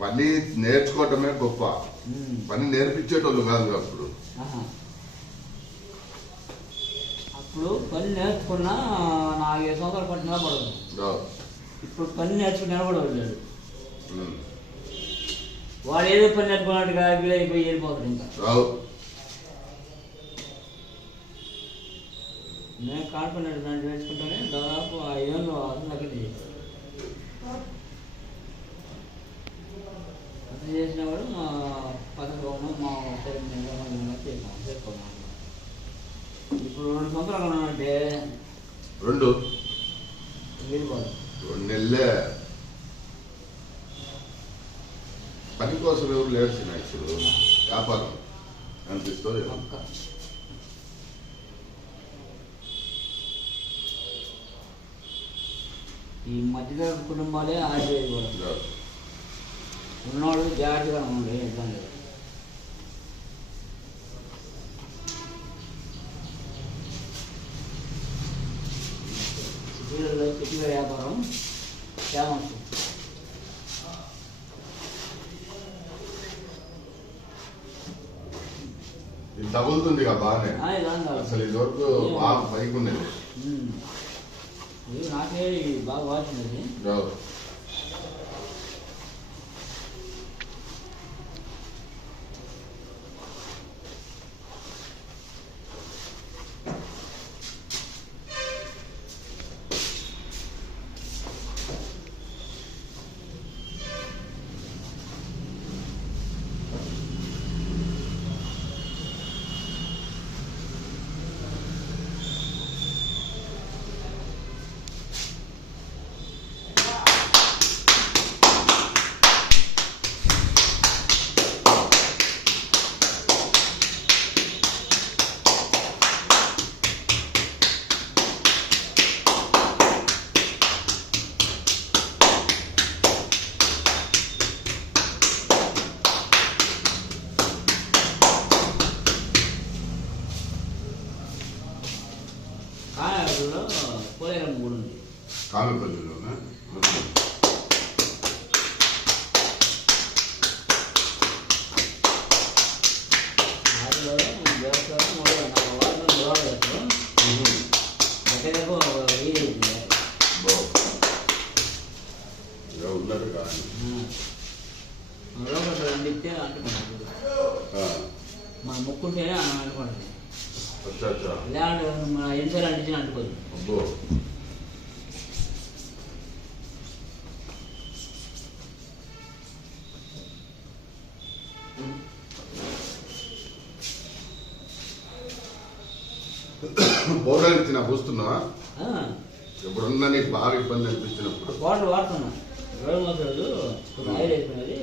పని నేర్చుకోవటమే గొప్ప. పని నేర్పించేటోళ్ళు కాదు అప్పుడు. అప్పుడు పని నేర్చుకున్నా నాలుగైదు సంవత్సరాలు పడదు రావు. ఇప్పుడు పని వదిలేదు ఉమ్. వాడు ఏదో పని నేర్చుకున్నట్టుగా వీలైపోయి వెళ్ళిపోతాడు ఇంకా. నేను కాన్ఫిడెంట్ దాన్ని నేర్చుకుంటానే దాదాపు ఐదేళ్ళు అతని చేశాడు. అతను చేసిన కూడా మా పక్కన మా చేసుకోమన్నాడు ఇప్పుడు రెండు సంవత్సరాలు ఉన్నానంటే రెండు. వెళ్ళిపోదు రెండు నెలలే. పని కోసం ఎవరు లేరు ఇప్పుడు వ్యాపారం. అనిపిస్తుంది ఈ మధ్యతరగతి కుటుంబాలే ఆడిపోయేది కూడా. ఉన్నవాళ్ళు జాగ్రత్తగా ఉండే ఇబ్బంది లేదు. సిటీలలో సిటీలో వ్యాపారం ఫేమస్ తగులుతుంది బాగానే. అసలు ఇదివరకు బాగా పైకి ఉండేది నాకే ఇది బాగా వాడుతుంది అవుతుంది బావు. ఇలా ఉన్నట్టు కానీ లోపల రెండిస్తే అంటుకుంటుంది ఆ, మన ముక్కుంటేనే అనుకుంటుంది అచ్చా అచ్చా లేదంటే మన ఎన్నిసార్లు అంటించిన అంటుకోదు అబ్బో పౌడర్ ఇచ్చిన పూస్తున్నావా ఎప్పుడున్నా నీకు బాగా ఇబ్బంది అనిపించినప్పుడు? వాటర్ వాడుతున్నా. రోజు కొన్ని ఆయిల్ అయిపోయినది.